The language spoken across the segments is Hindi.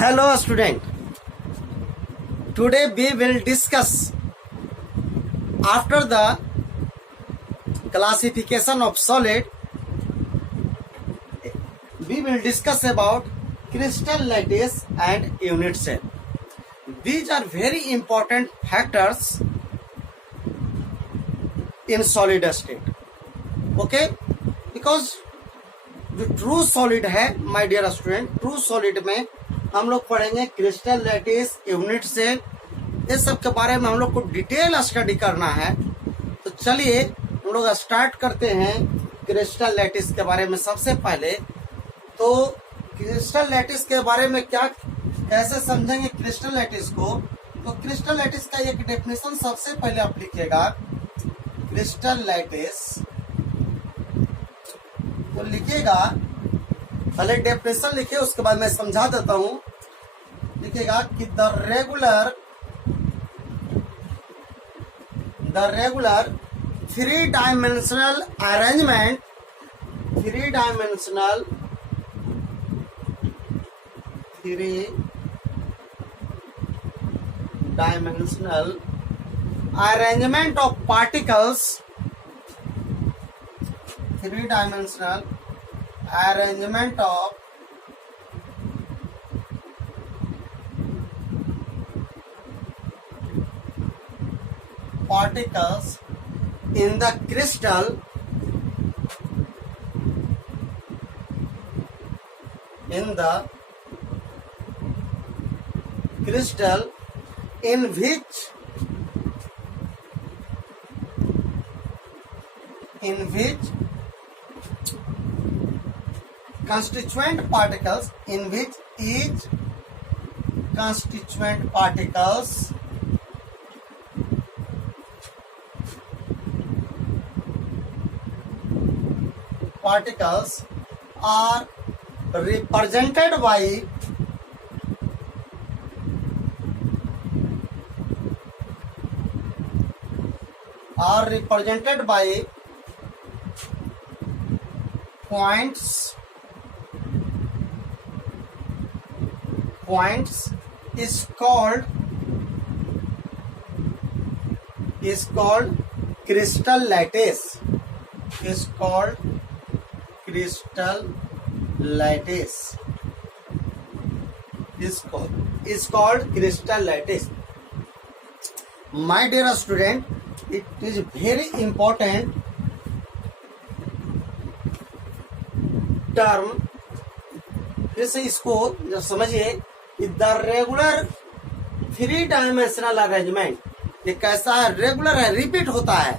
Hello student, today we will discuss after the classification of solid, we will discuss about crystal lattice and unit cell. These are very important factors in solid state. Okay, because जो ट्रू सॉलिड है my dear student, true solid में हम लोग पढ़ेंगे क्रिस्टल लैटिस, यूनिट सेल, ये सब के बारे में हम लोग को डिटेल स्टडी करना है। तो चलिए हम लोग स्टार्ट करते हैं क्रिस्टल लैटिस के बारे में। सबसे पहले तो क्रिस्टल लैटिस के बारे में क्या कैसे समझेंगे क्रिस्टल लैटिस को, तो क्रिस्टल लैटिस का एक डेफिनेशन सबसे पहले आप लिखिएगा। क्रिस्टल लैटिस तो लिखिएगा, पहले डेफिनेशन लिखिए, उसके बाद मैं समझा देता हूं। लिखिएगा कि the regular three dimensional arrangement, arrangement of particles, three-dimensional arrangement of particles in the crystal in which constituent particles, in which each constituent particles are represented by points is called crystal lattice, My dear student, it is very important term। फिर से इसको जब समझिए, the regular three dimensional arrangement, ये कैसा है? रेगुलर है, रिपीट होता है।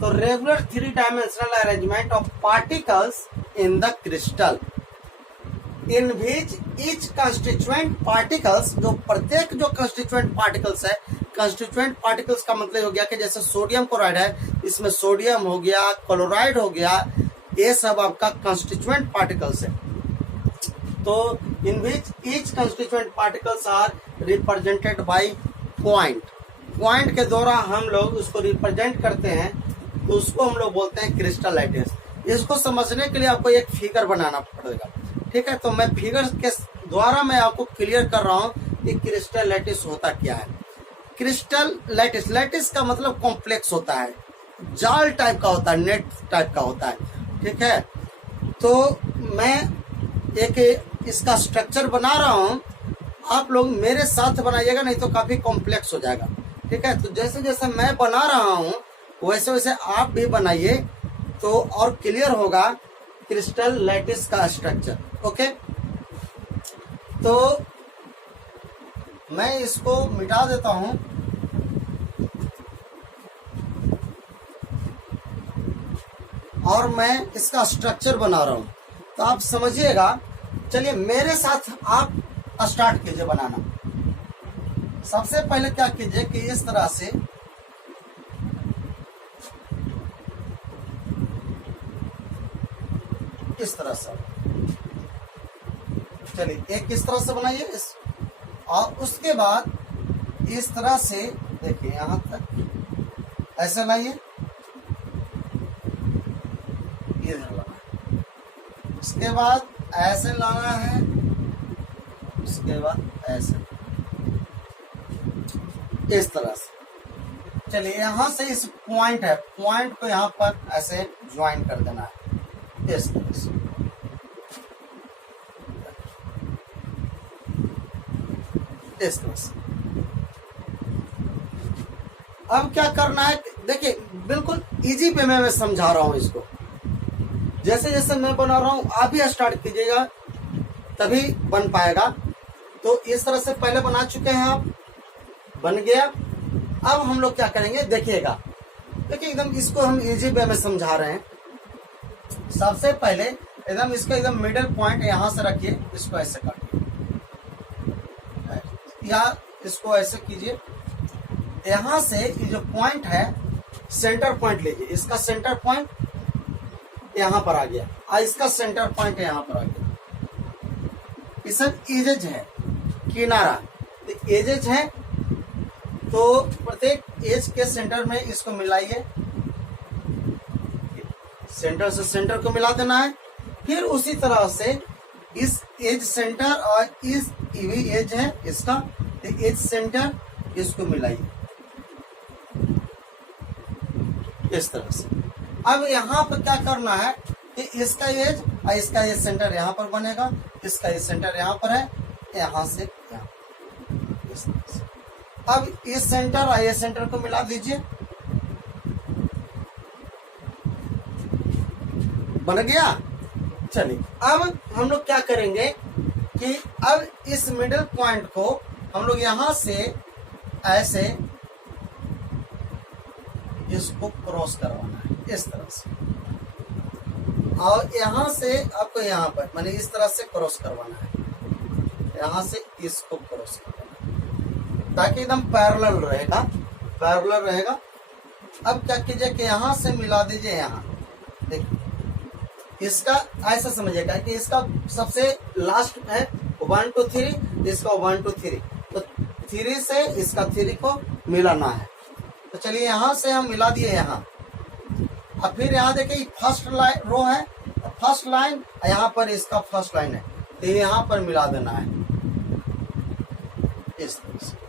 तो regular three dimensional arrangement of particles in the crystal in which each constituent particles, जो प्रत्येक जो कंस्टिट्यूएंट पार्टिकल्स है, कंस्टिट्यूएंट पार्टिकल्स का मतलब हो गया कि जैसे सोडियम क्लोराइड है, इसमें सोडियम हो गया, क्लोराइड हो गया, ये सब आपका कंस्टिट्यूएंट पार्टिकल्स है। तो in which each constituent particles are represented by point के द्वारा हम लोग उसको रिप्रेजेंट करते हैं, तो उसको हम लोग बोलते हैं क्रिस्टल लैटिस। इसको समझने के लिए आपको एक फिगर बनाना पड़ेगा, ठीक है? तो मैं फिगर के द्वारा मैं आपको क्लियर कर रहा हूं कि क्रिस्टल लैटिस होता क्या है। क्रिस्टल लैटिस का मतलब कॉम्प्लेक्स होता है, जाल टाइप का होता है, नेट टाइप का होता है, ठीक है? तो मैं एक इसका स्ट्रक्चर बना रहा हूं, आप लोग मेरे साथ बनाइएगा, नहीं तो काफी कॉम्प्लेक्स हो जाएगा, ठीक है? तो जैसे जैसे मैं बना रहा हूं वैसे वैसे आप भी बनाइए, तो और क्लियर होगा क्रिस्टल लैटिस का स्ट्रक्चर। ओके, तो मैं इसको मिटा देता हूं। और मैं इसका स्ट्रक्चर बना रहा हूं, तो आप समझिएगा। चलिए मेरे साथ आप स्टार्ट कीजिए बनाना। सबसे पहले क्या कीजिए कि इस तरह से इस तरह से, चलिए एक इस तरह से बनाइए, और उसके बाद इस तरह से देखिए यहां तक ऐसे लाइए, इधर लाना, इसके बाद ऐसे लाना है, उसके बाद ऐसे, इस तरह से। चलिए यहां से इस पॉइंट है, पॉइंट को यहां पर ऐसे ज्वाइन कर देना है, इस तरह से। इस तरह से। अब क्या करना है, देखिए बिल्कुल इजी पे मैं समझा रहा हूं इसको। जैसे जैसे मैं बना रहा हूं आप भी स्टार्ट कीजिएगा, तभी बन पाएगा। तो इस तरह से पहले बना चुके हैं आप, बन गया। अब हम लोग क्या करेंगे देखिएगा, देखिए एकदम इसको हम इजी वे में समझा रहे हैं। सबसे पहले एकदम इसका एकदम मिडिल पॉइंट यहां से रखिए, इसको ऐसे काटिए या इसको ऐसे कीजिए। यहां से ये जो पॉइंट है सेंटर पॉइंट लीजिए, इसका सेंटर पॉइंट यहां पर आ गया और इसका सेंटर पॉइंट यहां पर आ गया। ये सब एजेज है, किनारा एजेज है। तो प्रत्येक एज के सेंटर में इसको मिलाइए, सेंटर से सेंटर को मिला देना है। फिर उसी तरह से इस एज सेंटर और इस एज है इसका एज सेंटर, इसको मिलाइए इस तरह से। अब यहाँ पर क्या करना है कि इसका एज और इसका एज सेंटर यहाँ पर बनेगा, इसका एज सेंटर यहाँ पर है, यहाँ से यहाँ इस तरह से। अब इस सेंटर और इस सेंटर को मिला दीजिए, बन गया। चलिए अब हम लोग क्या करेंगे कि अब इस मिडिल पॉइंट को हम लोग यहां से ऐसे इसको क्रॉस करवाना है इस तरह से, और यहां से आपको यहां पर माने इस तरह से क्रॉस करवाना है, यहां से इसको क्रॉस करवाना है ताकि एकदम पैरेलल रहेगा, पैरेलल रहेगा। अब क्या कीजिए कि यहां से मिला दीजिए, यहां देखिए इसका ऐसा समझिएगा कि इसका सबसे लास्ट है 1 2 3, इसका 1 2 3, तो 3 से इसका 3 को मिलाना है। तो चलिए यहां से हम मिला दिए यहाँ। अब फिर यहाँ देखिए फर्स्ट लाइन रो है, फर्स्ट लाइन यहाँ पर इसका फर्स्ट लाइन है, तो यहाँ पर मिला देना है इस तरह से।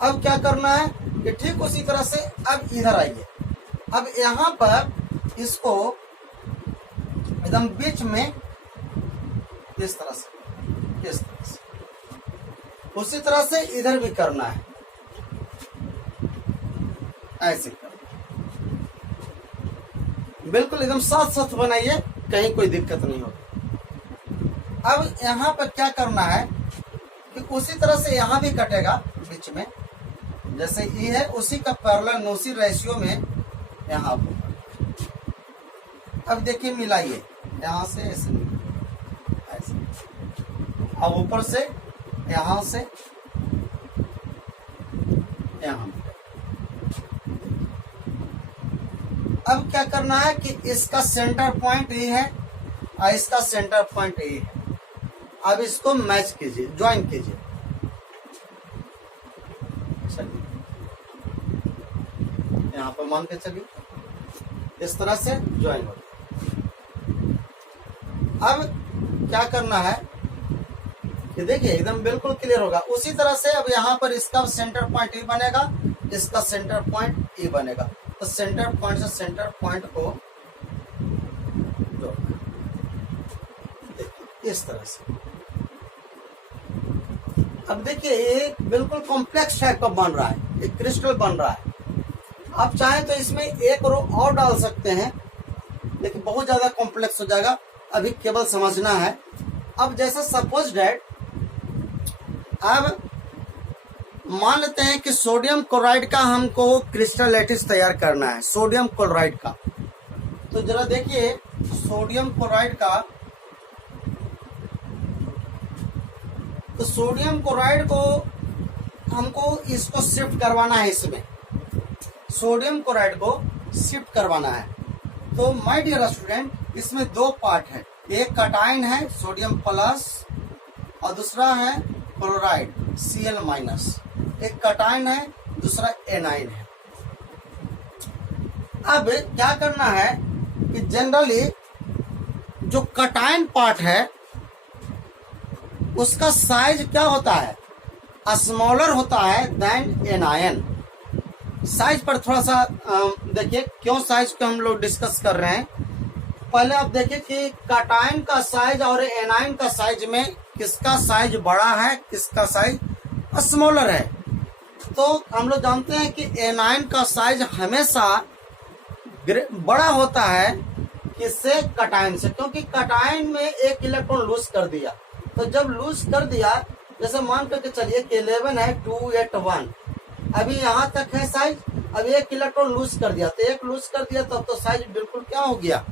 अब क्या करना है कि ठीक उसी तरह से अब इधर आइए। अब यहाँ पर इसको एकदम बीच में इस तरह से, इस तरह से, उसी तरह से इधर भी करना है, ऐसे करना बिल्कुल एकदम साथ साथ बनाइए, कहीं कोई दिक्कत नहीं होगी। अब यहाँ पर क्या करना है कि उसी तरह से यहाँ भी कटेगा बीच में, जैसे ये है उसी का पैरेलल उसी रेशियो में यहाँ पर। अब देखिए मिलाइए, यहाँ से ऐसे ऐसे, अब ऊपर से यहाँ से यहाँ। अब क्या करना है कि इसका सेंटर पॉइंट ये है और इसका सेंटर पॉइंट ये है। अब इसको मैच कीजिए, ज्वाइन कीजिए। चलिए यहाँ पर मान के चलिए इस तरह से ज्वाइन हो। अब क्या करना है कि देखिए एकदम बिल्कुल क्लियर होगा। उसी तरह से अब यहाँ पर इसका सेंटर पॉइंट ई बनेगा, इसका सेंटर पॉइंट ई बनेगा। तो सेंटर पॉइंट से सेंटर पॉइंट को जोड़ना, देखिए इस तरह से। अब देखिए ये बिल्कुल कॉम्प्लेक्स टाइप का बन रहा है, एक क्रिस्टल बन रहा है। आप चाहें तो इसमें एक रो और डाल सकते हैं, लेकिन बहुत ज्यादा कॉम्प्लेक्स हो जाएगा, अभी केवल समझना है। अब जैसा सपोज डैट, अब मान लेते हैं कि सोडियम क्लोराइड का हमको क्रिस्टल लैटिस तैयार करना है, सोडियम क्लोराइड का। तो जरा देखिए सोडियम क्लोराइड का, तो सोडियम क्लोराइड को हमको इसको शिफ्ट करवाना है, इसमें सोडियम क्लोराइड को शिफ्ट करवाना है। तो माय डियर स्टूडेंट इसमें दो पार्ट है, एक कटाइन है सोडियम प्लस और दूसरा है क्लोराइड Cl माइनस। एक कटाइन है, दूसरा एनाइन है। अब क्या करना है कि जनरली जो कटाइन पार्ट है उसका साइज क्या होता है, स्मॉलर होता है देन एनायन। साइज पर थोड़ा सा देखिए, क्यों साइज को हम लोग डिस्कस कर रहे हैं। पहले आप देखिए कि कैटायन का साइज और एनायन का साइज में किसका साइज बड़ा है, किसका साइज स्मॉलर है। तो हम लोग जानते हैं कि एनायन का साइज हमेशा बड़ा होता है किससे, कैटायन से, क्योंकि कैटायन में एक इलेक्ट्रॉन लूज कर दिया। तो जब लूज कर दिया, जैसे मान करके चलिए कि 11 है 2 8 1, अभी यहाँ तक है साइज, अब एक इलेक्ट्रॉन लूज कर दिया, तो एक लूज कर दिया तो साइज बिल्कुल क्या हो गया,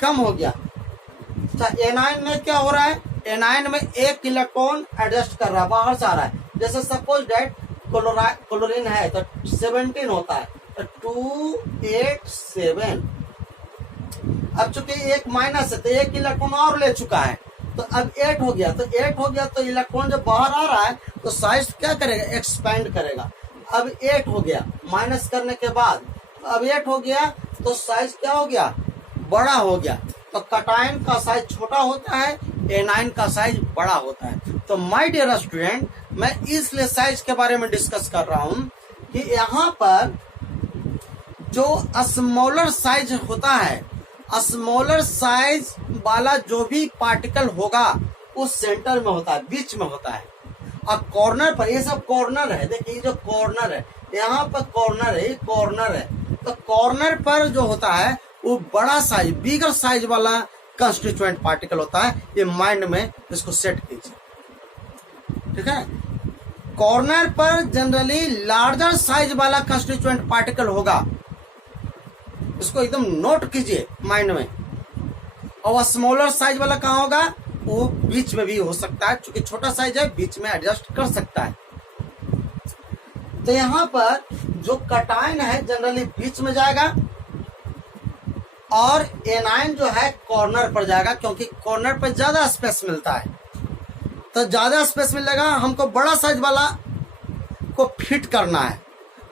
कम हो गया। अच्छा, एनायन में क्या हो रहा है, एनायन में एक इलेक्ट्रॉन एडजस्ट कर रहा है, बाहर से आ रहा है। जैसे सपोज डेट क्लोरीन है तो 17 होता है, तो 2 8 7। अब चूंकि एक माइनस है तो एक इलेक्ट्रॉन और ले चुका है, तो अब 8 हो गया। तो 8 हो गया तो इलेक्ट्रॉन जब बाहर आ रहा है तो साइज क्या करेगा, एक्सपैंड करेगा। अब 8 हो गया, माइनस करने के बाद अब 8 हो गया तो साइज क्या हो गया, बड़ा हो गया। तो कैटायन का साइज छोटा होता है, एनायन का साइज बड़ा होता है। तो माय डियर स्टूडेंट, मैं इसलिए साइज के बारे में डिस्कस कर रहा हूं कि यहाँ पर जो स्मॉलर साइज होता है, स्मॉलर साइज वाला जो भी पार्टिकल होगा उस सेंटर में होता है, बीच में होता है। अब कॉर्नर पर, ये सब कॉर्नर है, देखिए ये जो कॉर्नर है, यहाँ पर कॉर्नर है, कॉर्नर है। तो कॉर्नर पर जो होता है वो बड़ा साइज, बिगर साइज वाला कंस्टिट्यूएंट पार्टिकल होता है। ये माइंड में इसको सेट कीजिए, ठीक है। कॉर्नर पर जनरली लार्जर साइज वाला कंस्टिट्यूएंट पार्टिकल होगा, इसको एकदम नोट कीजिए माइंड में। और स्मॉलर साइज वाला कहाँ होगा, वो बीच में भी हो सकता है, क्योंकि छोटा साइज है, बीच में एडजस्ट कर सकता है। तो यहाँ पर जो कैटायन है जनरली बीच में जाएगा और एनायन जो है कॉर्नर पर जाएगा, क्योंकि कॉर्नर पर ज्यादा स्पेस मिलता है। तो ज्यादा स्पेस मिलेगा, हमको बड़ा साइज वाला को फिट करना है।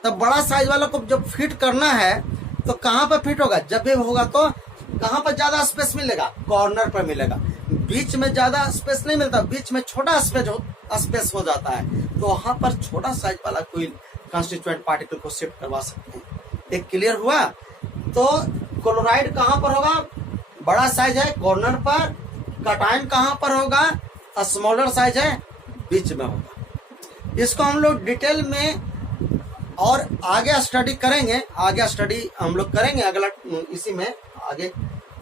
तो बड़ा साइज वाला को जब फिट करना है तो कहाँ पर फिट होगा, जब भी होगा तो कहाँ पर ज्यादा स्पेस मिलेगा, कॉर्नर पर मिलेगा। बीच में ज्यादा स्पेस नहीं मिलता, बीच में छोटा स्पेस हो जाता है, तो वहां पर छोटा साइज वाला कोई कंस्टिट्यूएंट पार्टिकल को शिफ्ट करवा सकते हैं। एक क्लियर हुआ। तो क्लोराइड कहाँ पर होगा, बड़ा साइज है कॉर्नर पर। कैटायन कहाँ पर होगा, स्मॉलर साइज है, बीच में होगा। इसको हम लोग डिटेल में और आगे स्टडी करेंगे, आगे स्टडी हम लोग करेंगे, अगला इसी में आगे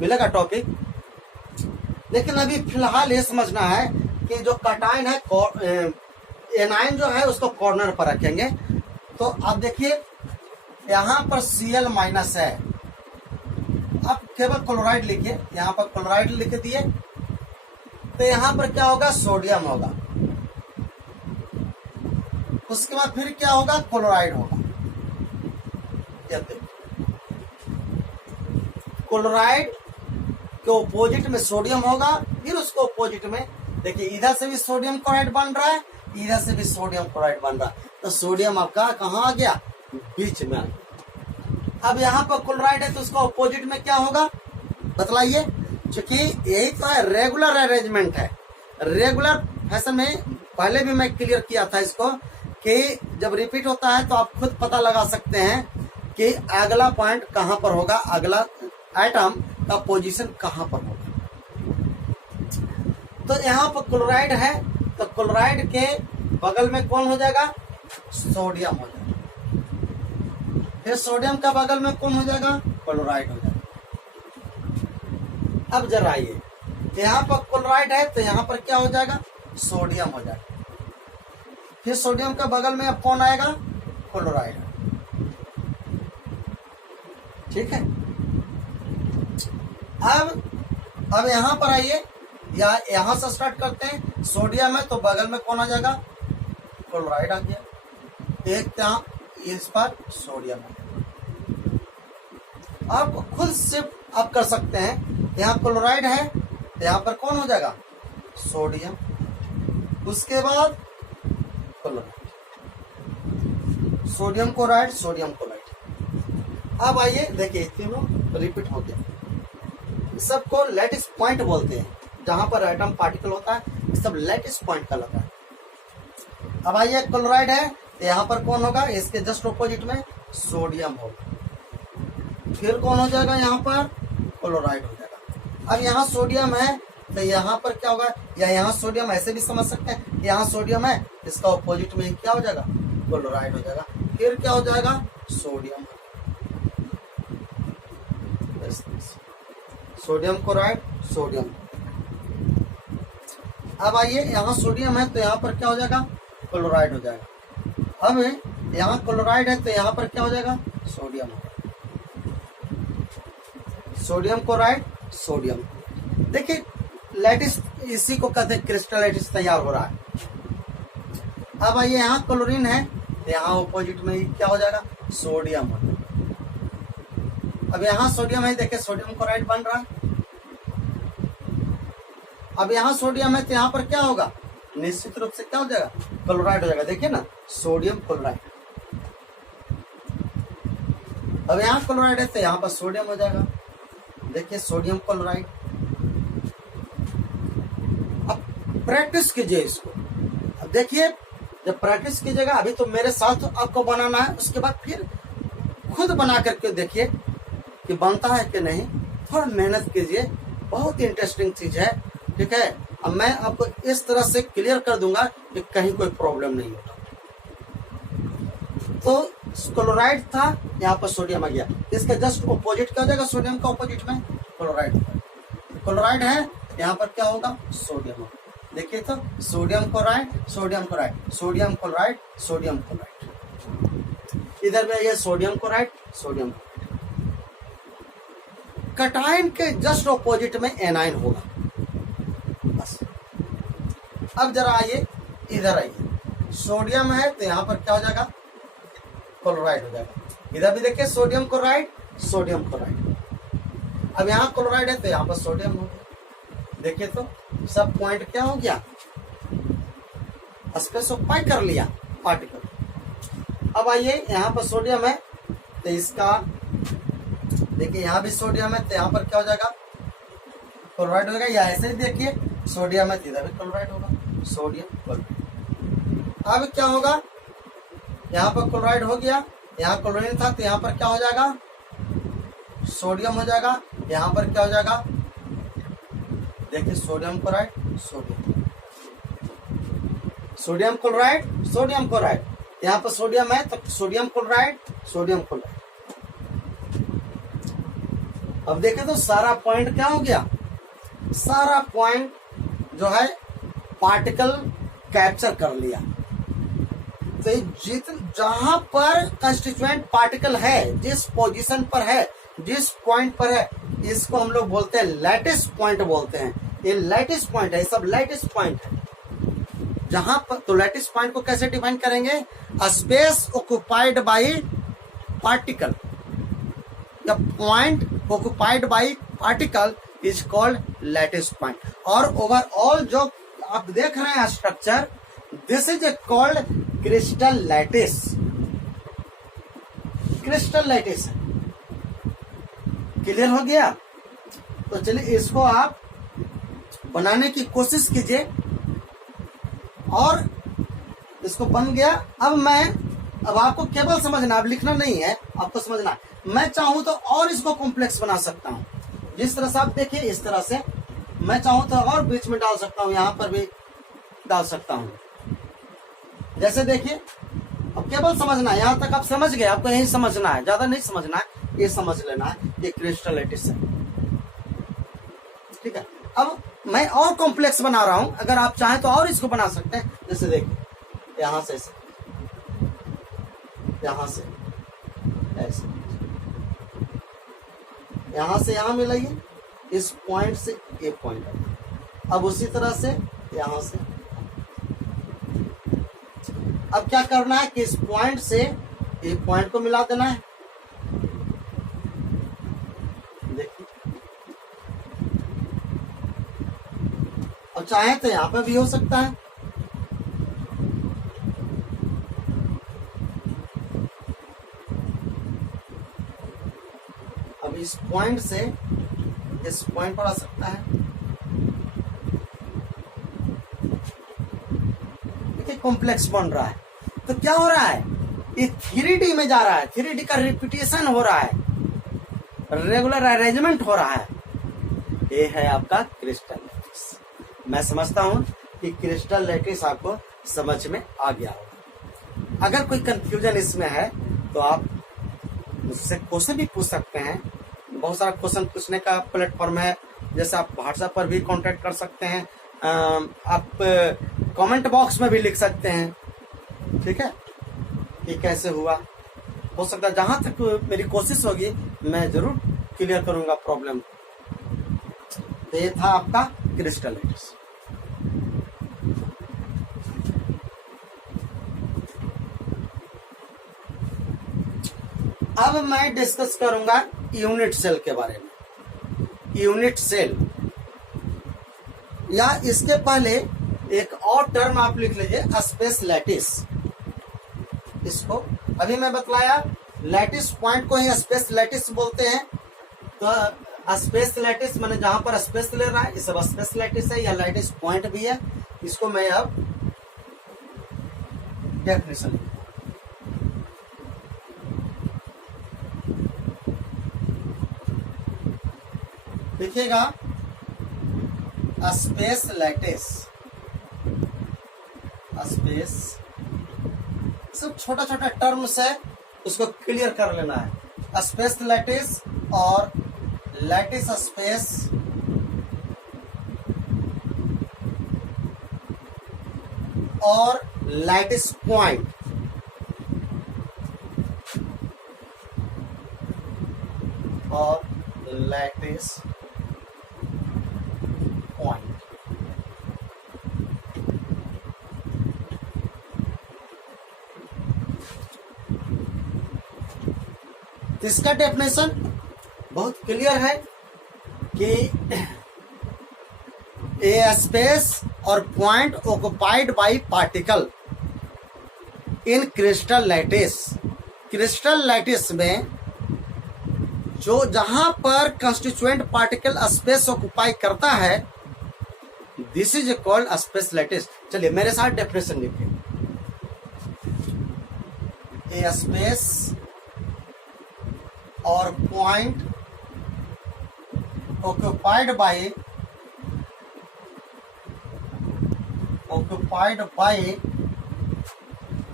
मिलेगा टॉपिक। लेकिन अभी फिलहाल ये समझना है कि जो कैटायन है, एनायन जो है उसको कॉर्नर पर रखेंगे। तो आप देखिए यहाँ पर Cl माइनस है, अब केवल क्लोराइड लिखिए, यहाँ पर क्लोराइड लिख दिए, तो यहाँ पर क्या होगा, सोडियम होगा। उसके बाद फिर क्या होगा, क्लोराइड होगा। क्लोराइड के ऑपोजिट में सोडियम होगा, फिर उसको ऑपोजिट में देखिए इधर से भी सोडियम क्लोराइड बन रहा है, इधर से भी सोडियम क्लोराइड बन रहा है। तो सोडियम आपका कहाँ आ गया, बीच में। अब यहाँ पर क्लोराइड है तो उसका ऑपोजिट में क्या होगा, बतलाइए। क्योंकि यही तो है, रेगुलर अरेंजमेंट है। रेगुलर फैशन में पहले भी मैं क्लियर किया था इसको कि जब रिपीट होता है तो आप खुद पता लगा सकते हैं कि अगला पॉइंट कहां पर होगा, अगला एटम का पोजीशन कहां पर होगा। तो यहाँ पर क्लोराइड है तो क्लोराइड के बगल में कौन हो जाएगा, सोडियम हो जाएगा। फिर सोडियम का बगल में कौन हो जाएगा, क्लोराइड हो जाएगा। अब जरा आइए, यहाँ पर क्लोराइड है तो यहाँ पर क्या हो जाएगा, सोडियम हो जाएगा। फिर सोडियम के बगल में अब कौन आएगा, क्लोराइड। ठीक है। अब यहाँ पर आइए, या यहाँ से स्टार्ट करते हैं। सोडियम है तो बगल में कौन आ जाएगा, क्लोराइड आ गया। एक यहाँ इस पर सोडियम है। आप खुद शिफ्ट आप कर सकते हैं। यहाँ क्लोराइड है तो यहाँ पर कौन हो जाएगा, सोडियम। उसके बाद chloride, sodium chloride, sodium chloride. अब आइए देखिए, तीनों रिपीट हो गया। सबको लैटिस पॉइंट बोलते हैं। जहां पर एटम पार्टिकल होता है, ये सब लैटिस पॉइंट कहलाता है। अब आइए क्लोराइड है तो यहाँ पर कौन होगा, इसके जस्ट ऑपोजिट में सोडियम होगा। फिर कौन हो जाएगा, यहाँ पर क्लोराइड हो जाएगा। अब यहाँ सोडियम है तो यहाँ पर क्या होगा, या यहाँ सोडियम ऐसे भी समझ सकते हैं, यहाँ सोडियम है इसका ऑपोजिट में क्या हो जाएगा, क्लोराइड हो जाएगा। फिर क्या हो जाएगा, सोडियम, सोडियम क्लोराइड, सोडियम। अब आइए यहाँ सोडियम है तो यहाँ पर क्या हो जाएगा, क्लोराइड हो जाएगा। अब यहाँ क्लोराइड है तो यहाँ पर क्या हो जाएगा, सोडियम होगा, सोडियम क्लोराइड, सोडियम। देखिए लैटिस इसी को कहते हैं क्रिस्टल लैटिस तैयार हो रहा है। अब आइए यहाँ क्लोरीन है तो यहाँ ऑपोजिट में क्या हो जाएगा, सोडियम हो जाएगा। अब यहाँ सोडियम है, देखिए सोडियम क्लोराइड बन रहा है। अब यहाँ सोडियम है तो यहाँ पर क्या होगा, निश्चित रूप से क्या हो जाएगा, क्लोराइड हो जाएगा। देखिए ना, सोडियम क्लोराइड। अब यहाँ क्लोराइड है तो यहाँ पर सोडियम हो जाएगा, देखिए सोडियम क्लोराइड। अब प्रैक्टिस कीजिए इसको। अब देखिए जब प्रैक्टिस कीजिएगा, अभी तो मेरे साथ आपको बनाना है, उसके बाद फिर खुद बना करके देखिए कि बनता है कि नहीं। थोड़ा मेहनत कीजिए, बहुत ही इंटरेस्टिंग चीज है, ठीक है। अब मैं आपको इस तरह से क्लियर कर दूंगा कि कहीं कोई प्रॉब्लम नहीं होता। तो क्लोराइड था, यहाँ पर सोडियम आ गया, इसका जस्ट ऑपोजिट क्या हो जाएगा, सोडियम का ऑपोजिट में क्लोराइड। क्लोराइड है यहाँ पर क्या होगा, सोडियम होगा। देखिए तो sodium chloride, sodium chloride, sodium chloride, sodium chloride. इधर में ये sodium chloride, sodium chloride. Cation के जस्ट ऑपोजिट में एनाइन होगा, बस। अब जरा आइए इधर आइए, सोडियम है तो यहाँ पर क्या हो जाएगा, क्लोराइड हो जाएगा। इधर भी देखिए सोडियम क्लोराइड, सोडियम क्लोराइड। अब यहाँ क्लोराइड है तो यहाँ पर सोडियम हो गया। देखिए तो सब पॉइंट क्या हो गया, स्पेसिफाई कर लिया पार्टिकल। अब आइए यहाँ पर सोडियम है तो इसका देखिए, यहाँ भी सोडियम है तो यहाँ पर क्या हो जाएगा, क्लोराइड हो जाएगा। या ऐसे ही देखिए सोडियम है तो इधर भी क्लोराइड होगा, सोडियम क्लोराइड। अब क्या होगा, यहाँ पर क्लोराइड हो गया, यहाँ क्लोरीन था तो यहाँ पर क्या हो जाएगा, सोडियम हो जाएगा। यहाँ पर क्या हो जाएगा, देखिए sodium chloride, sodium, sodium chloride, sodium chloride. यहाँ पर सोडियम है तो सोडियम क्लोराइड, सोडियम क्लोराइड। अब देखें तो सारा पॉइंट क्या हो गया, सारा पॉइंट जो है पार्टिकल कैप्चर कर लिया। तो जहां पर कंस्टिट्यूएंट पार्टिकल है, जिस पोजीशन पर है, जिस पॉइंट पर है, इसको हम लोग बोलते हैं लैटिस पॉइंट बोलते हैं। ये लैटिस पॉइंट है, सब लैटिस पॉइंट है जहां पर। तो लैटिस पॉइंट को कैसे डिफाइन करेंगे, space occupied by particle, the point occupied by particle is called lattice point. और ओवरऑल जो आप देख रहे हैं structure, this is called crystal lattice, crystal lattice. Clear हो गया। तो चलिए इसको आप बनाने की कोशिश कीजिए, और इसको बन गया। अब आपको केवल समझना, अब लिखना नहीं है, आपको समझना। मैं चाहूं तो और इसको कॉम्प्लेक्स बना सकता हूं, जिस तरह से आप देखिए, इस तरह से मैं चाहूं तो और बीच में डाल सकता हूं, यहां पर भी डाल सकता हूं। जैसे देखिए, अब केवल समझना, यहां तक आप समझ गए, आपको यही समझना है, ज्यादा नहीं समझना है, ये समझ लेना है, ये क्रिस्टल लैटिस है, ठीक है। अब मैं और कॉम्प्लेक्स बना रहा हूं, अगर आप चाहें तो और इसको बना सकते हैं। जैसे देखिए, यहां से ऐसे, यहां से ऐसे, यहां से यहां मिलाइए, इस पॉइंट से ये पॉइंट। अब उसी तरह से यहां से, अब क्या करना है कि इस पॉइंट से एक पॉइंट को मिला देना है। देखिए, और चाहे तो यहां पे भी हो सकता है। अब इस पॉइंट से इस पॉइंट पर आ सकता है, कॉम्प्लेक्स बन रहा है। तो क्या हो रहा है, ये 3D में जा रहा है, 3D का रिपीटेशन हो रहा है, रेगुलर अरेंजमेंट हो रहा है। ये है आपका क्रिस्टल लैटिस। मैं समझता हूं कि क्रिस्टल लैटिस आपको समझ में आ गया होगा। अगर कोई कंफ्यूजन इसमें है तो आप मुझसे क्वेश्चन भी पूछ सकते हैं। बहुत सारा क्वेश्चन पूछने का प्लेटफॉर्म है, जैसे आप व्हाट्सएप पर भी कांटेक्ट कर सकते हैं, आप कमेंट बॉक्स में भी लिख सकते हैं, ठीक है, कि कैसे हुआ। हो सकता है जहां तक मेरी कोशिश होगी मैं जरूर क्लियर करूंगा प्रॉब्लम। तो ये था आपका क्रिस्टल लैटिस। अब मैं डिस्कस करूंगा यूनिट सेल के बारे में। यूनिट सेल, या इसके पहले एक और टर्म आप लिख लीजिए, स्पेस लैटिस। इसको अभी मैं बतलाया, लैटिस पॉइंट को ही स्पेस लैटिस बोलते हैं। तो स्पेस लैटिस माने जहां पर स्पेस ले रहा है, ये सब स्पेस लैटिस है, या लैटिस पॉइंट भी है। इसको मैं अब डेफिनेशन लिखिएगा। स्पेस लैटिस, स्पेस सब छोटा छोटा टर्म्स है, उसको क्लियर कर लेना है। स्पेस लैटिस और लैटिस स्पेस और लैटिस पॉइंट। और लैटिस पॉइंट। इसका डेफिनेशन बहुत क्लियर है कि ए स्पेस और point occupied by particle in crystal lattice. Crystal lattice में जो जहां पर कंस्टिट्यूएंट पार्टिकल स्पेस ऑक्युपाई करता है, this is called space lattice. चलिए मेरे साथ डेफिनेशन लिखिए। ए स्पेस और point occupied by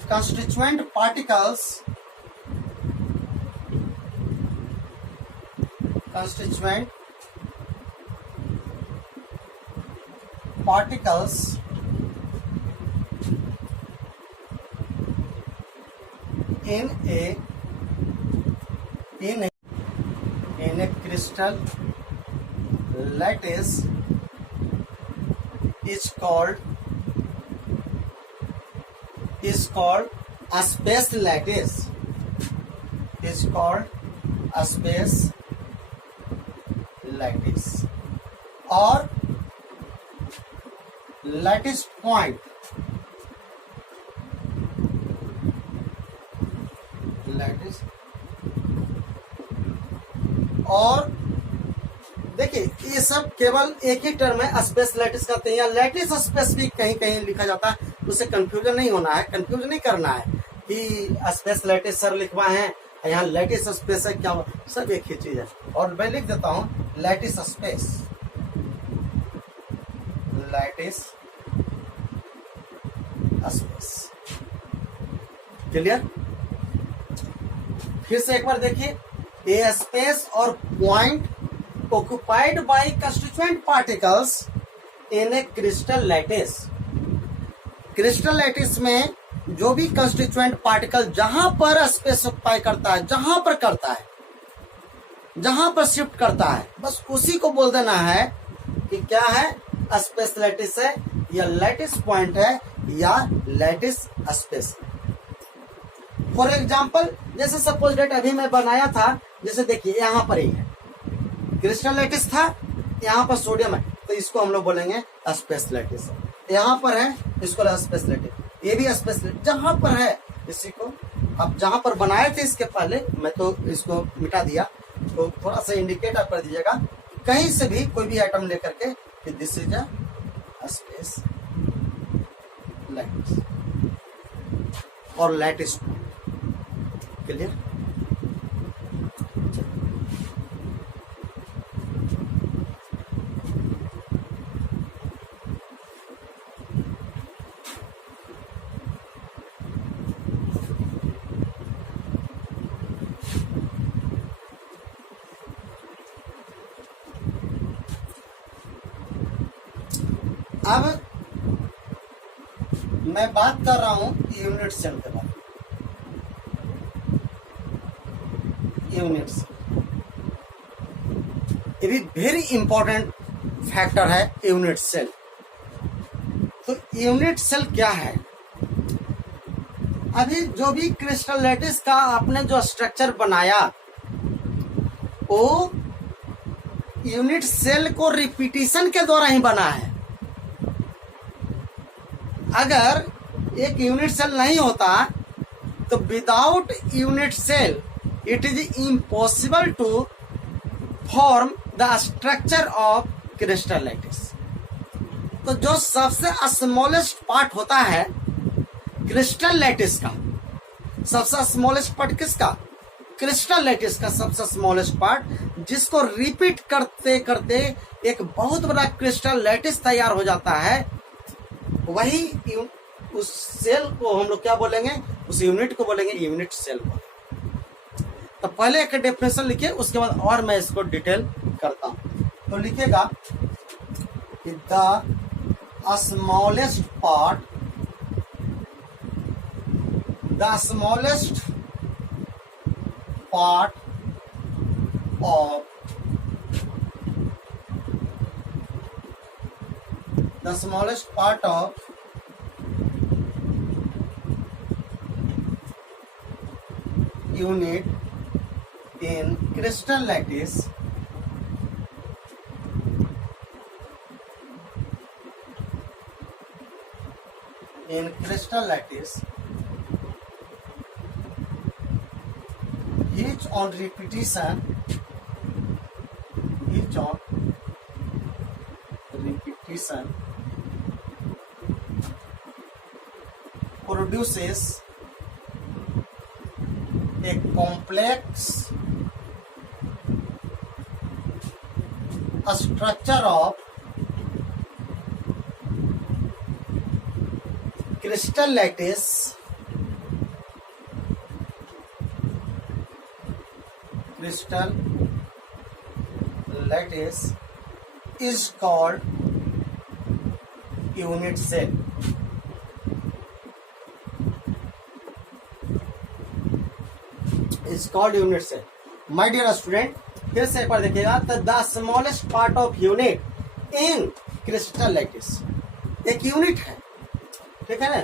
constituent particles in a crystal lattice is called a space lattice. Is called a space lattice or lattice point. Lattice और देखिए ये सब केवल एक ही टर्म है, स्पेस लैटिस कहते हैं, या लैटिस स्पेस भी कहीं कहीं लिखा जाता है। उससे कंफ्यूजन नहीं होना है, कंफ्यूजन नहीं करना है कि स्पेस लैटिस सर लिखवाए हैं, यहाँ लैटिस स्पेस है, क्या सब एक ही चीज है। और मैं लिख देता हूँ lattice space, lattice space. Clear? फिर से एक बार देखिए, ए स्पेस और point occupied by constituent particles in a crystal lattice. Crystal lattice में जो भी कंस्टिट्यूएंट पार्टिकल जहां पर स्पेस ऑक्युपाई करता है, जहां पर करता है, जहां पर शिफ्ट करता है, बस उसी को बोल देना है कि क्या है, स्पेस लैटिस है, या लैटिस पॉइंट है, या लैटिस स्पेस। फॉर एग्जाम्पल, जैसे सपोज डेट अभी मैं बनाया था, जैसे देखिए यहां पर ही है क्रिस्टल लैटिस था, यहाँ पर सोडियम है, तो इसको हम लोग बोलेंगे स्पेस लैटिस। यहाँ पर है, इसको स्पेस लैटिस। ये भी स्पेस लैटिस जहां पर है, इसी को अब जहां पर बनाए थे इसके पहले, मैं तो इसको मिटा दिया, तो थोड़ा सा इंडिकेट आप कर दीजिएगा कहीं से भी कोई भी आइटम लेकर के कि this is a space lattice. और लैटिस। क्लियर? अब मैं बात कर रहा हूं यूनिट सेल के बारे में। यूनिट सेल ये भी वेरी इंपॉर्टेंट फैक्टर है, यूनिट सेल। तो यूनिट सेल क्या है? अभी जो भी क्रिस्टल लैटिस का आपने जो स्ट्रक्चर बनाया वो यूनिट सेल को रिपीटिशन के द्वारा ही बना है। अगर एक यूनिट सेल नहीं होता तो without unit cell it is impossible to form the structure of crystal lattice. तो जो सबसे स्मॉलेस्ट पार्ट होता है क्रिस्टल लैटिस का, सबसे स्मॉलेस्ट पार्ट किसका? क्रिस्टल लैटिस का सबसे स्मॉलेस्ट पार्ट, जिसको रिपीट करते करते एक बहुत बड़ा क्रिस्टल लैटिस तैयार हो जाता है, वही उस सेल को हम लोग क्या बोलेंगे? उस यूनिट को बोलेंगे यूनिट सेल को। तो पहले एक डेफिनेशन लिखिए, उसके बाद और मैं इसको डिटेल करता हूं। तो लिखिएगा कि the smallest part, the smallest part of the smallest part of unit in crystal lattice each on repetition produces a complex structure of crystal lattice is called unit cell. Is called unit cell. My dear student, फिर से एक बार देखिएगा। The smallest part of unit in crystal lattice, एक यूनिट है, ठीक है ना?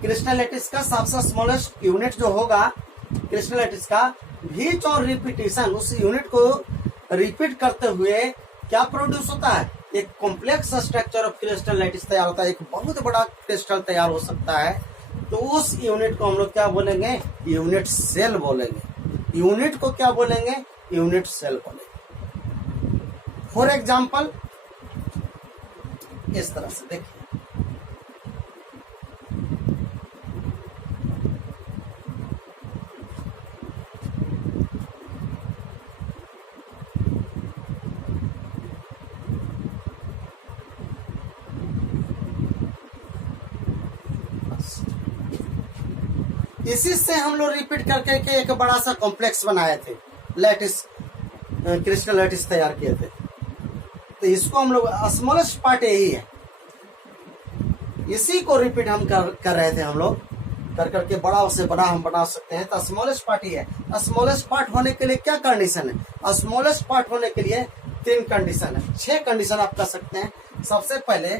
क्रिस्टल लैटिस का सबसे स्मॉलेस्ट यूनिट जो होगा क्रिस्टल लैटिस का, बीच और रिपीटिशन, उस यूनिट को रिपीट करते हुए क्या प्रोड्यूस होता है? एक complex structure of crystal lattice तैयार होता है, एक बहुत बड़ा क्रिस्टल तैयार हो सकता है। तो उस यूनिट को हम लोग क्या बोलेंगे? यूनिट सेल बोलेंगे। यूनिट को क्या बोलेंगे? यूनिट सेल बोलेंगे। फॉर एग्जाम्पल इस तरह से देखिए, इसी से हम लोग रिपीट करके के एक बड़ा सा कॉम्प्लेक्स बनाए थे, लैटिस, क्रिस्टल लैटिस तैयार किए थे। तो इसको हम लोग स्मॉलेस्ट पार्ट यही है, इसी को रिपीट हम कर रहे थे। हम लोग कर करके बड़ा से बड़ा हम बना सकते हैं। तो स्मॉलेस्ट पार्ट ही है। स्मॉलेस्ट पार्ट होने के लिए क्या कंडीशन है? स्मॉलेस्ट पार्ट होने के लिए 3 कंडीशन है, 6 कंडीशन आप कर सकते हैं। सबसे पहले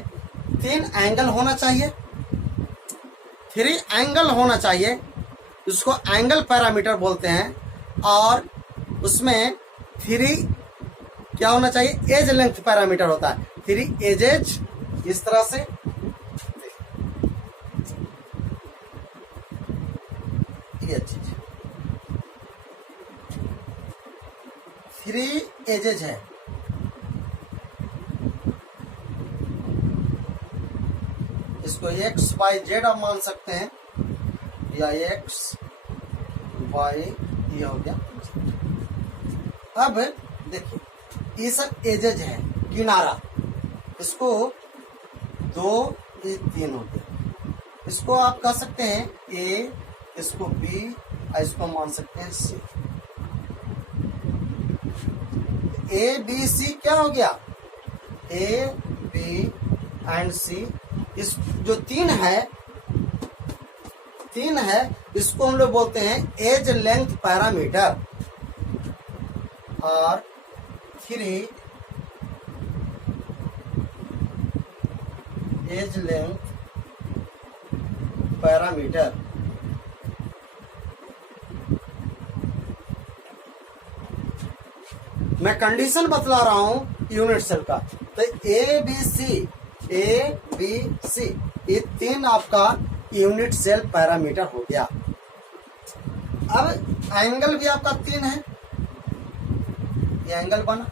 3 एंगल होना चाहिए, 3 एंगल होना चाहिए, उसको एंगल पैरामीटर बोलते हैं। और उसमें 3 क्या होना चाहिए? एज लेंथ पैरामीटर होता है, 3 एजेज। इस तरह से ये चीज 3 एजेज है। इसको XYZ आप मान सकते हैं, या एक्स वाई ये हो गया। अब देखिए ये सब एजेज है, किनारा, इसको 2 ये 3 हो गया। इसको आप कह सकते हैं ए, इसको बी और इसको मान सकते हैं सी। ए बी सी क्या हो गया, ए बी एंड सी। इस जो 3 है इसको हम लोग बोलते हैं एज लेंथ पैरामीटर, और 3 एज लेंथ पैरामीटर। मैं कंडीशन बतला रहा हूं यूनिट सेल का। तो ए बी सी ये 3 आपका यूनिट सेल पैरामीटर हो गया। अब एंगल भी आपका 3 है, ये एंगल बना।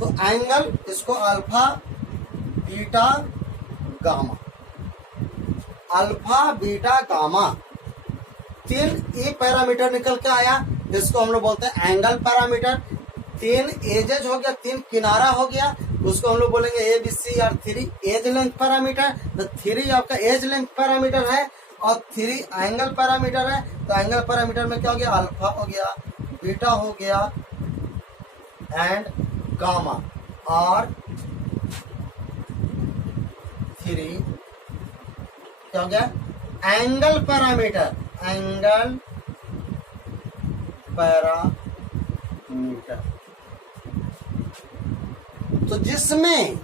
तो एंगल इसको alpha beta gamma, alpha beta gamma 3 ये पैरामीटर निकल के आया, जिसको हम लोग बोलते हैं एंगल पैरामीटर। 3 एजेज हो गया, 3 किनारा हो गया, उसको हम लोग बोलेंगे ए बी सी। और 3 एज लेंथ पैरामीटर, तो 3 आपका एज लेंथ पैरामीटर है और 3 एंगल पैरामीटर है। तो एंगल पैरामीटर में क्या हो गया, अल्फा हो गया, बीटा हो गया एंड गामा। और 3 क्या हो गया, एंगल पैरामीटर, एंगल पैरामीटर। तो जिसमें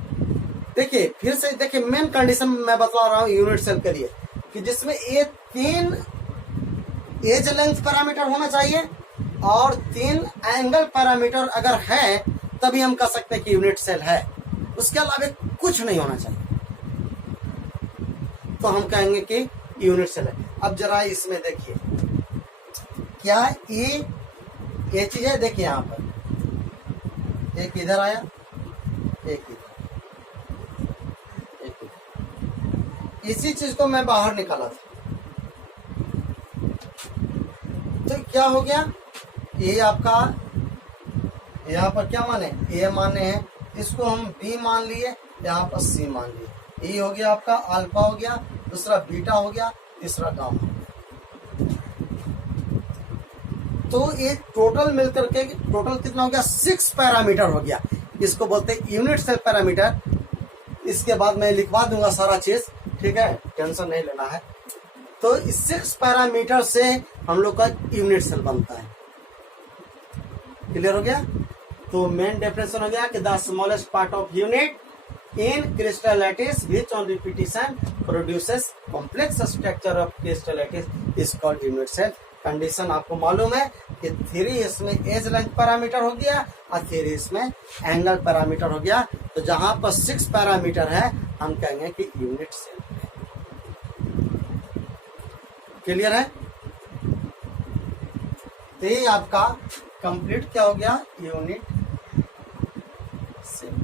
देखिए फिर से देखिए मेन कंडीशन मैं बता रहा हूं यूनिट सेल के लिए, कि जिसमें ये 3 एज लेंथ पैरामीटर होना चाहिए और 3 एंगल पैरामीटर अगर है तभी हम कह सकते हैं कि यूनिट सेल है। उसके अलावा कुछ नहीं होना चाहिए तो हम कहेंगे कि यूनिट सेल है। अब जरा इसमें देखिए क्या ये चीज है, देखिए यहां पर एक इधर आया, एक इधर, एक इधर। इसी चीज को मैं बाहर निकाला था, तो क्या हो गया, ये आपका यहाँ पर क्या माने, ए माने हैं, इसको हम बी मान लिए, यहाँ पर सी मान लिए। ये हो गया आपका अल्फा हो गया, दूसरा बीटा हो गया, तीसरा गामा हो गया। तो ये टोटल मिलकर के टोटल कितना हो गया, 6 पैरामीटर हो गया। इसको बोलते हैं यूनिट सेल पैरामीटर। इसके बाद मैं लिखवा दूंगा सारा चीज, ठीक है, टेंशन नहीं लेना है। तो इस 6 पैरामीटर से हम लोग का यूनिट सेल बनता है। क्लियर हो गया। तो मेन डेफिनेशन हो गया कि the smallest part of unit in crystal which on repetition produces complex structure of crystal is called unit cell. Condition आपको मालूम है कि 3 इसमें एज लेंथ पैरामीटर हो गया और 3 इसमें एंगल पैरामीटर हो गया। तो जहां पर 6 पैरामीटर है हम कहेंगे कि यूनिट सेल है। क्लियर है। तो ये आपका कंप्लीट क्या हो गया, यूनिट सेल।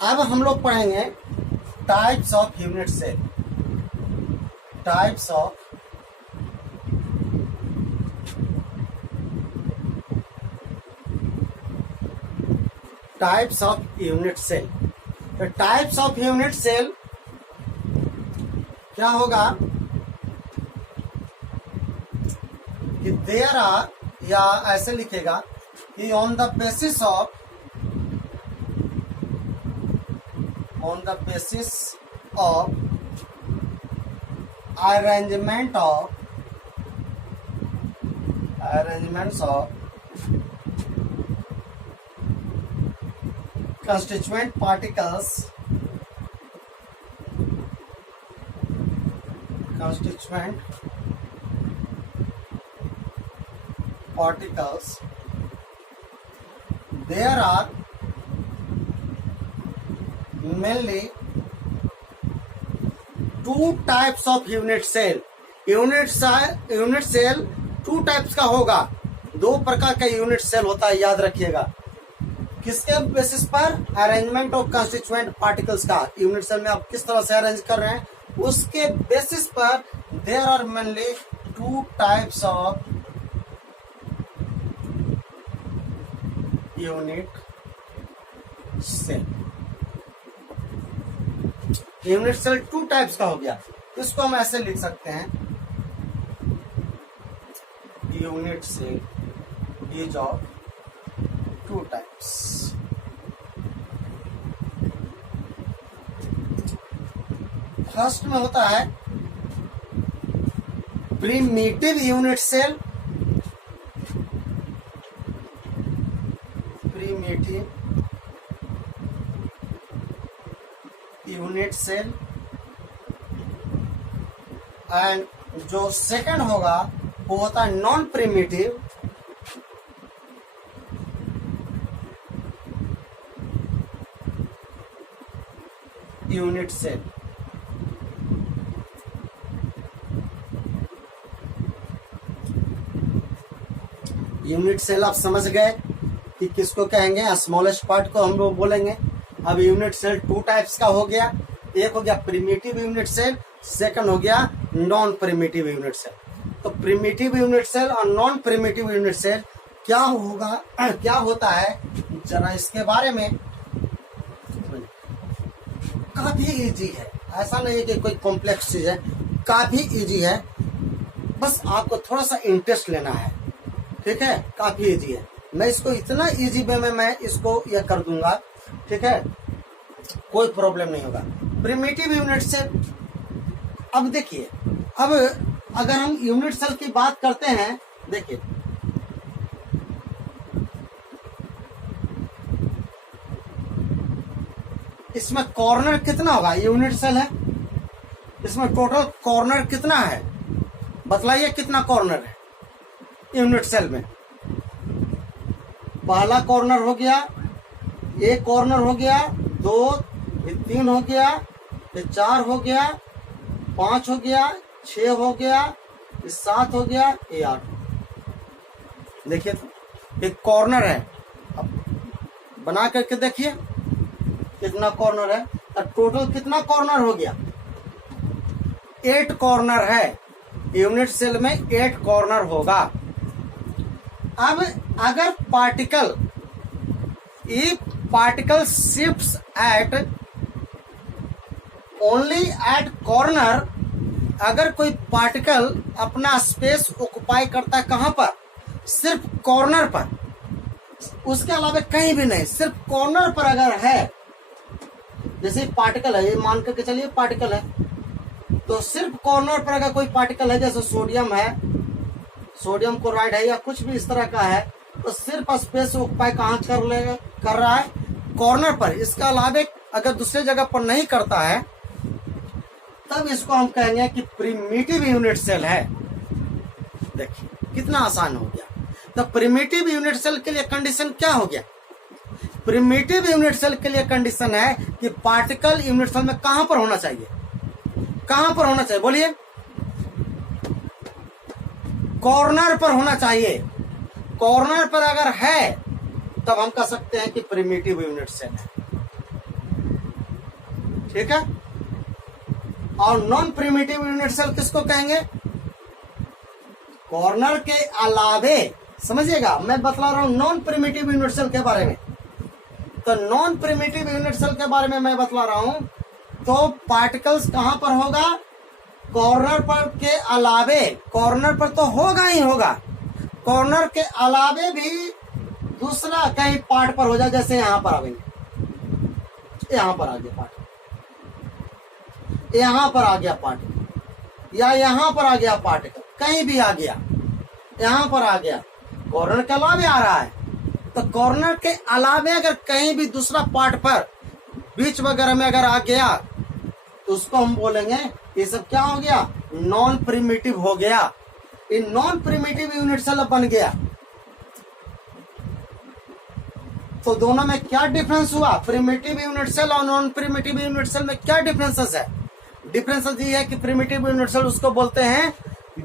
अब हम लोग पढ़ेंगे types of unit cell. Types of unit cell. तो टाइप्स ऑफ यूनिट सेल क्या होगा कि देयर आर, या ऐसे लिखेगा कि on the basis of arrangements of constituent particles there are mainly two types of unit cell. Unit cell two types का होगा, दो प्रकार का यूनिट सेल होता है, याद रखिएगा। किसके बेसिस पर? अरेंजमेंट ऑफ कंस्टिट्यूएंट पार्टिकल्स का। यूनिट सेल में आप किस तरह से अरेंज कर रहे हैं उसके बेसिस पर there are mainly two types of unit cell. Unit cell two types का हो गया, इसको हम ऐसे लिख सकते हैं, unit cell is of two types. First में होता है primitive unit cell, primitive unit cell, and जो सेकंड होगा वो होता है non primitive unit cell. Unit cell आप समझ गए कि किसको कहेंगे, स्मॉलेस्ट पार्ट को हम लोग बोलेंगे। अब यूनिट सेल टू टाइप्स का हो गया, एक हो गया प्रिमिटिव यूनिट सेल, सेकंड हो गया नॉन प्रिमिटिव यूनिट सेल। तो प्रिमिटिव यूनिट सेल और नॉन प्रिमिटिव यूनिट सेल क्या होगा, क्या होता है, जरा इसके बारे में। काफी इजी है, ऐसा नहीं है कि कोई कॉम्प्लेक्स चीज है, काफी इजी है, बस आपको थोड़ा सा इंटरेस्ट लेना है, ठीक है। काफी इजी है, मैं इसको इतना इजी वे में मैं इसको यह कर दूंगा, ठीक है, कोई प्रॉब्लम नहीं होगा। प्रिमिटिव यूनिट सेल, अब देखिए, अब अगर हम यूनिट सेल की बात करते हैं, देखिए इसमें कॉर्नर कितना होगा, यूनिट सेल है, इसमें टोटल कॉर्नर कितना है, बतलाइए कितना कॉर्नर है यूनिट सेल में। पहला कॉर्नर हो गया, एक कॉर्नर हो गया, दो, तीन हो गया, फिर चार हो गया, पांच हो गया, छह हो गया, सात हो गया, ये आठ। देखिए तो एक कॉर्नर है, अब बना करके देखिए कितना कॉर्नर है, और टोटल कितना कॉर्नर हो गया, 8 कॉर्नर है। यूनिट सेल में 8 कॉर्नर होगा। अब अगर particle, if particle shifts at only at corner, अगर कोई पार्टिकल अपना स्पेस ऑक्युपाई करता है कहां पर, सिर्फ कॉर्नर पर, उसके अलावा कहीं भी नहीं, सिर्फ कॉर्नर पर अगर है, जैसे पार्टिकल है, ये मान करके चलिए पार्टिकल है, तो सिर्फ कॉर्नर पर अगर कोई पार्टिकल है, जैसे सोडियम है, सोडियम क्लोराइड है या कुछ भी इस तरह का है, तो सिर्फ स्पेस ऑक्युपाई कहां कर रहा है, कॉर्नर पर। इसका अलावा अगर दूसरे जगह पर नहीं करता है, तब इसको हम कहेंगे कि प्रिमिटिव यूनिट सेल है। देखिए कितना आसान हो गया। तो प्रिमिटिव यूनिट सेल के लिए कंडीशन क्या हो गया, प्रिमिटिव यूनिट सेल के लिए कंडीशन है कि पार्टिकल यूनिट सेल में कहां पर होना चाहिए, कहां पर होना चाहिए, बोलिए, कॉर्नर पर होना चाहिए। कॉर्नर पर अगर है तब हम कह सकते हैं कि प्रिमिटिव यूनिट सेल है, ठीक है। और नॉन प्रिमिटिव यूनिट सेल किसको कहेंगे, कॉर्नर के अलावे, समझिएगा मैं बतला रहा हूं नॉन प्रिमिटिव यूनिट सेल के बारे में। तो नॉन प्रिमिटिव यूनिट सेल के बारे में मैं बतला रहा हूं, तो पार्टिकल्स कहां पर होगा, कॉर्नर पर के अलावे, कॉर्नर पर तो होगा ही होगा, कॉर्नर के अलावे भी दूसरा कहीं पार्ट पर हो जाए, जैसे यहां पर आवेंगे, यहां पर आ गया पार्ट, यहां पर आ गया पार्ट, या यहां पर आ गया पार्टिकल, कहीं भी आ गया, यहां पर आ गया, कॉर्नर के अलावे आ रहा है। तो कॉर्नर के अलावे अगर कहीं भी दूसरा पार्ट पर, बीच वगैरह में अगर आ गया, तो उसको हम बोलेंगे ये सब क्या हो गया, नॉन प्रिमिटिव हो गया। ये नॉन प्रिमिटिव यूनिट सेल बन गया। तो दोनों में क्या डिफरेंस हुआ, प्रिमिटिव यूनिट सेल और नॉन प्रिमिटिव यूनिट सेल में क्या डिफरेंसेस है? डिफरेंसेस ये है कि प्रिमिटिव यूनिट सेल उसको बोलते हैं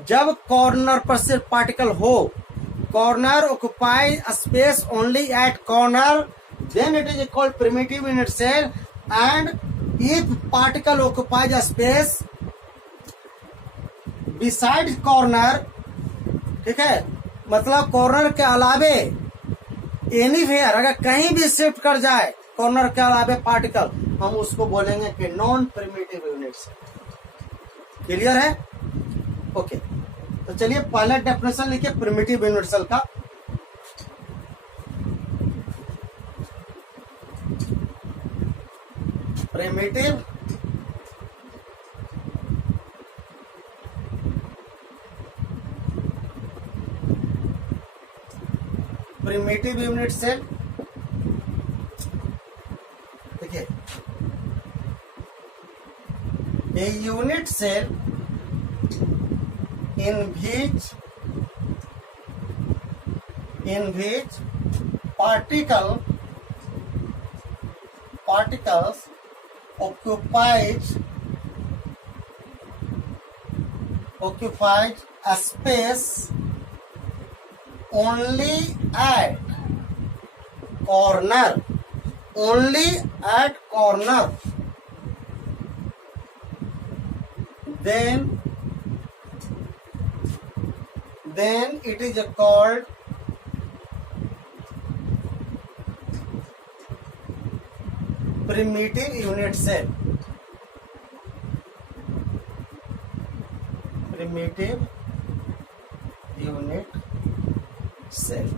जब कॉर्नर पर सिर्फ पार्टिकल हो, corner occupy space only at corner, then it is called primitive unit cell. And if particle occupies space beside corner, ठीक है, मतलब कॉर्नर के अलावे एनीवेयर अगर कहीं भी शिफ्ट कर जाए कॉर्नर के अलावे पार्टिकल, हम उसको बोलेंगे कि non primitive unit cell. Clear है? ओके, तो चलिए पहला डेफिनेशन लिखिए प्रिमिटिव यूनिट सेल का। प्रिमिटिव प्रिमिटिव यूनिट सेल, देखिए a unit cell in which particles occupies a space only at corner, then it is called primitive unit cell। primitive unit cell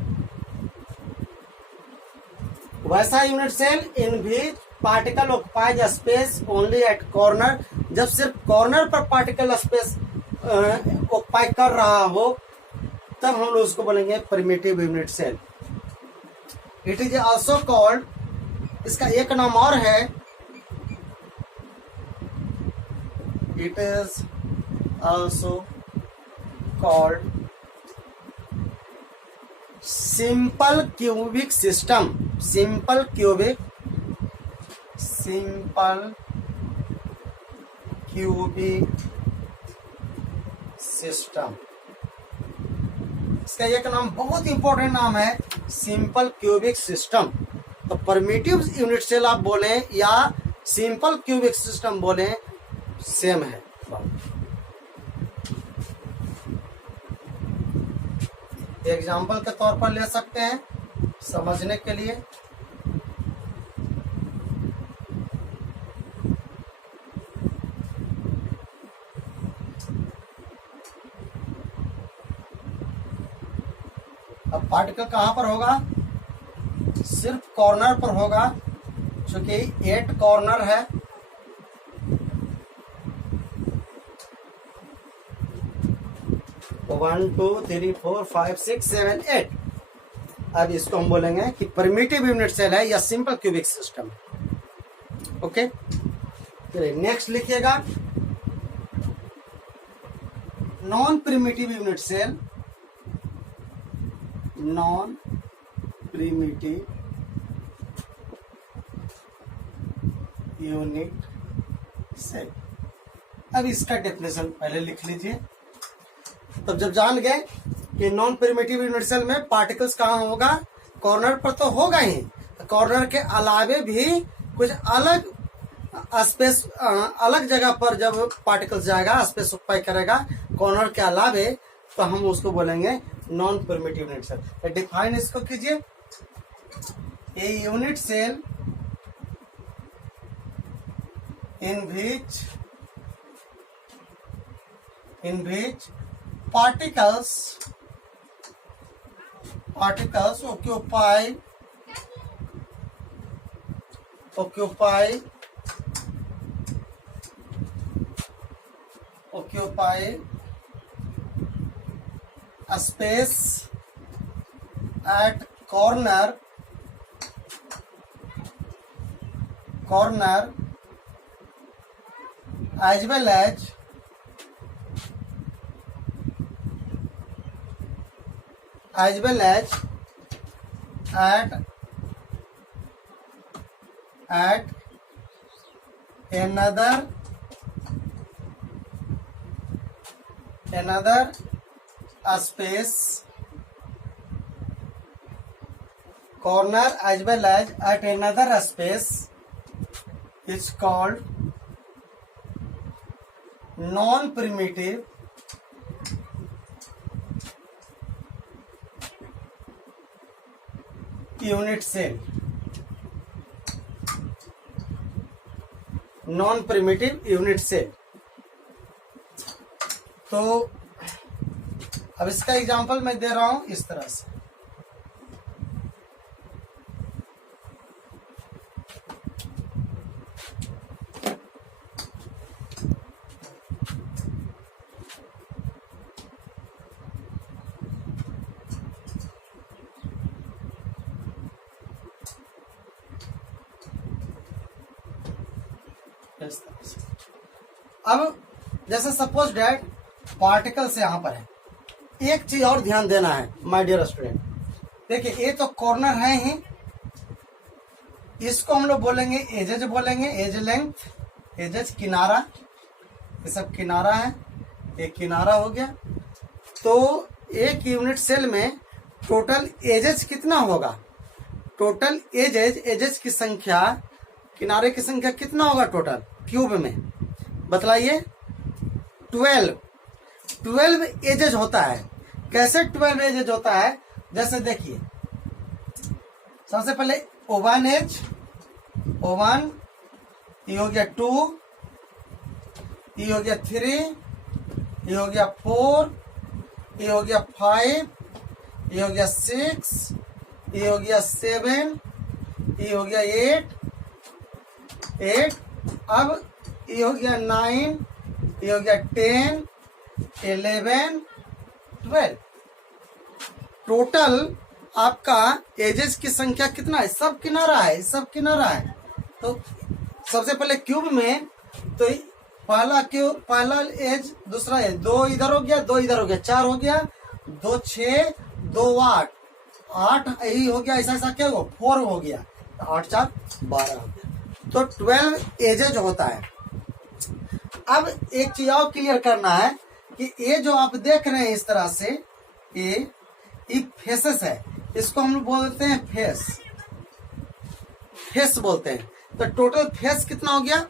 वैसा unit cell in which particle occupies space only at corner, जब सिर्फ कॉर्नर पर पार्टिकल स्पेस ऑक्युपाई कर रहा हो तब हम लोग उसको बोलेंगे primitive unit cell. It is also called, इसका एक नाम और है, it is also called simple cubic system. Simple cubic system, इसका एक नाम बहुत इंपॉर्टेंट नाम है, सिंपल क्यूबिक सिस्टम। तो प्रिमिटिव यूनिट सेल आप बोले या सिंपल क्यूबिक सिस्टम बोले, सेम है। एग्जाम्पल के तौर पर ले सकते हैं समझने के लिए। अब पार्टिकल कहां पर होगा? सिर्फ कॉर्नर पर होगा, क्योंकि 8 कॉर्नर है। तो 1 2 3 4 5 6 7 8। अब इसको हम बोलेंगे कि प्रिमिटिव यूनिट सेल है या सिंपल क्यूबिक सिस्टम। ओके, चलिए नेक्स्ट लिखिएगा non primitive unit cell. Non primitive unit cell, अब इसका डेफिनेशन पहले लिख लीजिए। तब जब जान गए कि नॉन प्रिमिटिव यूनिट सेल में पार्टिकल्स कहाँ होगा, कॉर्नर पर तो होगा ही, कॉर्नर के अलावे भी कुछ अलग स्पेस, अलग जगह पर जब पार्टिकल्स जाएगा, स्पेस ऑक्युपाई करेगा कॉर्नर के अलावे, तो हम उसको बोलेंगे नॉन प्रिमिटिव यूनिट सेल। तो डिफाइन इसको कीजिए, a unit cell in which particles occupy a space at corner as well as at at another space corner as well as at another space is called non-primitive unit cell. Non primitive unit cell. तो अब इसका एग्जांपल मैं दे रहा हूं इस तरह से। अब जैसे सपोज डैट पार्टिकल्स यहां पर है, एक चीज और ध्यान देना है माय डियर स्टूडेंट। देखिए ये तो कॉर्नर है ही, इसको हम लोग बोलेंगे एजेज, बोलेंगे एज लेंथ, एजेज किनारा, ये सब किनारा है, एक किनारा हो गया। तो एक यूनिट सेल में टोटल एजेज कितना होगा? टोटल एजेज की संख्या, किनारे की संख्या कितना होगा टोटल क्यूब में? बतलाइए। 12 एजेज होता है। कैसे 12 एजेज होता है? जैसे देखिए, सबसे पहले O1 एज, O1, ये हो गया 2, ये हो गया 3, ये हो गया 4, ये हो गया 5, ये हो गया 6, ये हो गया 7, ये हो गया 8। अब ये हो गया 9, ये हो गया 10, 11, 12। टोटल आपका एजेस की संख्या कितना है? सब किनारा है, सब किनारा है। तो सबसे पहले क्यूब में तो पहला क्यूब, पहला एज, दूसरा एज, 2 इधर हो गया, 2 इधर हो गया, 4 हो गया, 2 6, 2 8 यही हो गया। ऐसा ऐसा क्या हो, 4 हो गया, 8 4 12 हो गया। तो 12 एजेज होता है। अब एक चीज और क्लियर करना है कि ये जो आप देख रहे हैं इस तरह से, ये फेसेस है, इसको हम लोग बोलते हैं फेस बोलते हैं। तो टोटल फेस कितना हो गया?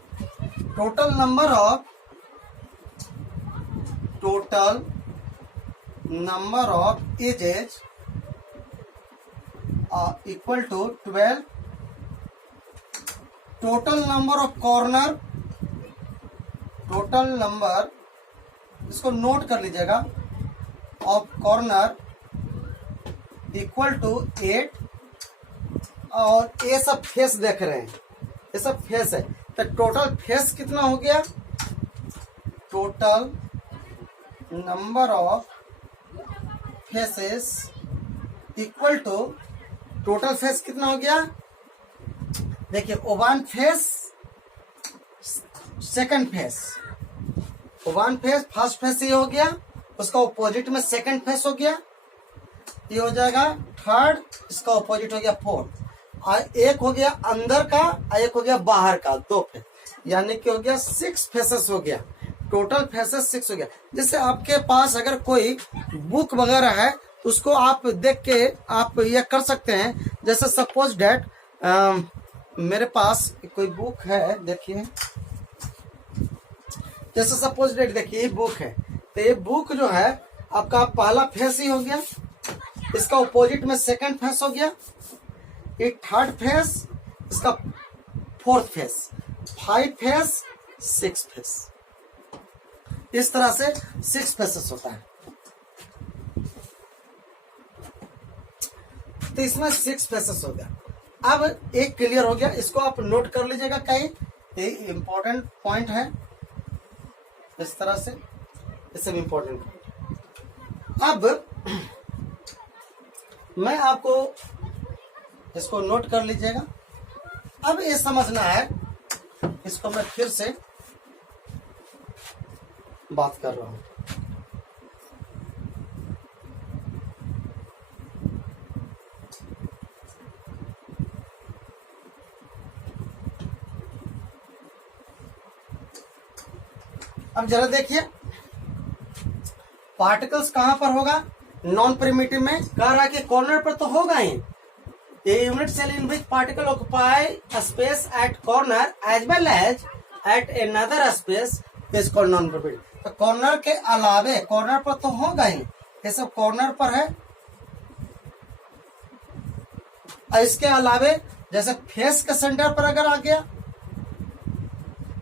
Total number of edges equal to 12। Total number of corner, total number, इसको नोट कर लीजिएगा, ऑफ कॉर्नर इक्वल टू 8। और ये सब फेस देख रहे हैं, ये सब फेस है। तो टोटल फेस कितना हो गया? Total number of faces equal to total face कितना हो गया? देखिए O1 face, second face, O1 face, first face ये हो गया, उसका ऑपोजिट में सेकंड फेस हो गया, ये हो जाएगा थर्ड, इसका ऑपोजिट हो गया फोर्थ। और एक हो गया अंदर का और एक हो गया बाहर का, 2 फेस, यानी कि हो गया 6 फेसेस हो गया। टोटल फेसेस 6 हो गया। जैसे आपके पास अगर कोई बुक वगैरह है तो उसको आप देख के आप ये कर सकते हैं। जैसे सपोज डैट मेरे पास कोई बुक है, देखिए, जैसे सपोज डेट देखिए ये बुक है, तो ये बुक जो है आपका पहला फेस ही हो गया, इसका ऑपोजिट में सेकंड फेस हो गया, ये थर्ड फेस, इसका फोर्थ फेस, 5 फेस, 6 फेस, इस तरह से 6 फेसेस होता है। तो इसमें 6 फेसेस हो गया। अब एक क्लियर हो गया, इसको आप नोट कर लीजिएगा कहीं, ये इंपॉर्टेंट पॉइंट है, इस तरह से, ये सब इंपॉर्टेंट है। अब मैं आपको इसको नोट कर लीजिएगा। अब ये समझना है, इसको मैं फिर से बात कर रहा हूं। अब जरा देखिए पार्टिकल्स कहां पर होगा, नॉन प्रिमिटिव में। कह रहा है कि कॉर्नर पर तो होगा ही। A unit cell in which particle occupy a space at corner as well as at another space is called non-primitive। तो कॉर्नर के अलावे, कॉर्नर पर तो होगा ही, ये सब कॉर्नर पर है। और इसके अलावे जैसे फेस के सेंटर पर अगर आ गया,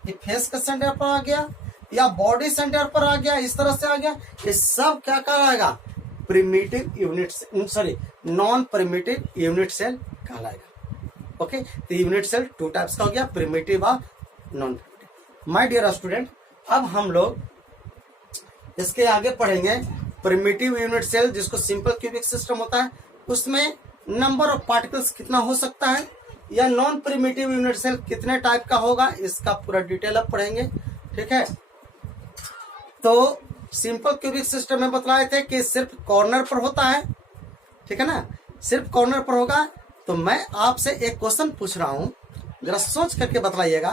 ये फेस के सेंटर पर आ गया या बॉडी सेंटर पर आ गया, इस तरह से आ गया, ये सब क्या कहलाएगा, primitive unit, sorry non primitive unit cell कहलाएगा। ओके, तो यूनिट सेल टू टाइप्स का हो गया, प्रिमिटिव और non primitive. My dear student, अब हम लोग इसके आगे पढ़ेंगे प्रिमिटिव यूनिट सेल जिसको सिंपल क्यूबिक सिस्टम होता है, उसमें नंबर ऑफ पार्टिकल्स कितना हो सकता है, या नॉन प्रिमिटिव यूनिट सेल कितने टाइप का होगा, इसका पूरा डिटेल अब पढ़ेंगे। ठीक है, तो सिंपल क्यूबिक सिस्टम में बतलाए थे कि सिर्फ कॉर्नर पर होता है, ठीक है ना, सिर्फ कॉर्नर पर होगा। तो मैं आपसे एक क्वेश्चन पूछ रहा हूं, जरा सोच करके बतलाइएगा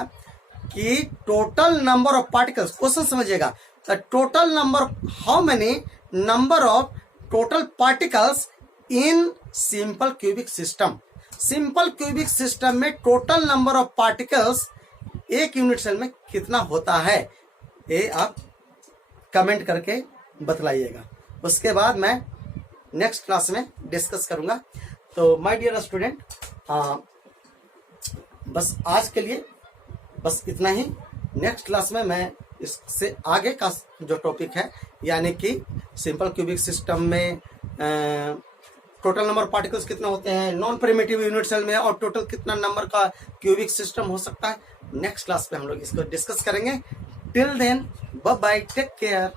कि total number of particles, question समझिएगा, the total number, how many number of total particles in simple cubic system. Simple cubic system में टोटल नंबर ऑफ पार्टिकल्स एक यूनिट सेल में कितना होता है, ये आप कमेंट करके बतलाइएगा। उसके बाद मैं नेक्स्ट क्लास में डिस्कस करूंगा। तो माय डियर स्टूडेंट, बस आज के लिए बस इतना ही। नेक्स्ट क्लास में मैं इससे आगे का जो टॉपिक है, यानी कि सिंपल क्यूबिक सिस्टम में टोटल नंबर पार्टिकल्स कितने होते हैं, नॉन प्रिमिटिव यूनिट सेल में, और टोटल कितना नंबर का क्यूबिक सिस्टम हो सकता है, नेक्स्ट क्लास में हम लोग इसको डिस्कस करेंगे। Till then, bye bye, take care.